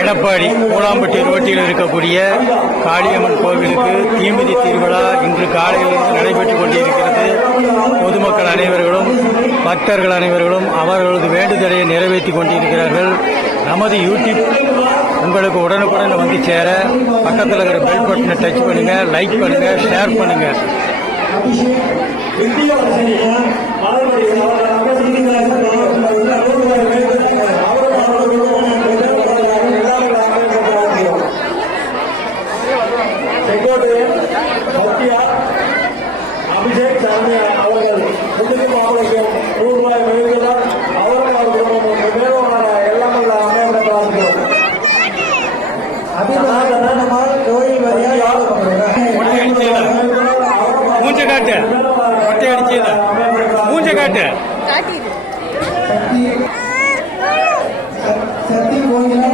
எடப்பாடி கூலாம்பட்டி ரோட்டில் இருக்கக்கூடிய காளியம்மன் கோவிலுக்கு தீமிதி திருவிழா இன்று காலையில் நடைபெற்றுக் கொண்டிருக்கிறது. பொதுமக்கள் அனைவர்களும் பக்தர்கள் அனைவர்களும் அவர்களது வேண்டுதலை நிறைவேற்றிக் கொண்டிருக்கிறார்கள். நமது யூடியூப் உங்களுக்கு உடனுக்குடன் வந்து சேர பக்கத்தில் இருக்கிற பெல் பட்டனை டச் பண்ணுங்க, லைக் பண்ணுங்க, ஷேர் பண்ணுங்க. அபிஷேக் சாமி அவர்கள் முன்னுக்கும் அவர்களுக்கும் ரூபாய் வழங்குகிறார். அவரும் அவர் குடும்பமும் மேலும் எல்லாம் அமையப்படுகிறார்கள். மூஞ்ச காட்டு, மொட்டை அடிச்சது மூஞ்ச காட்டு. சக்தி கோயிலா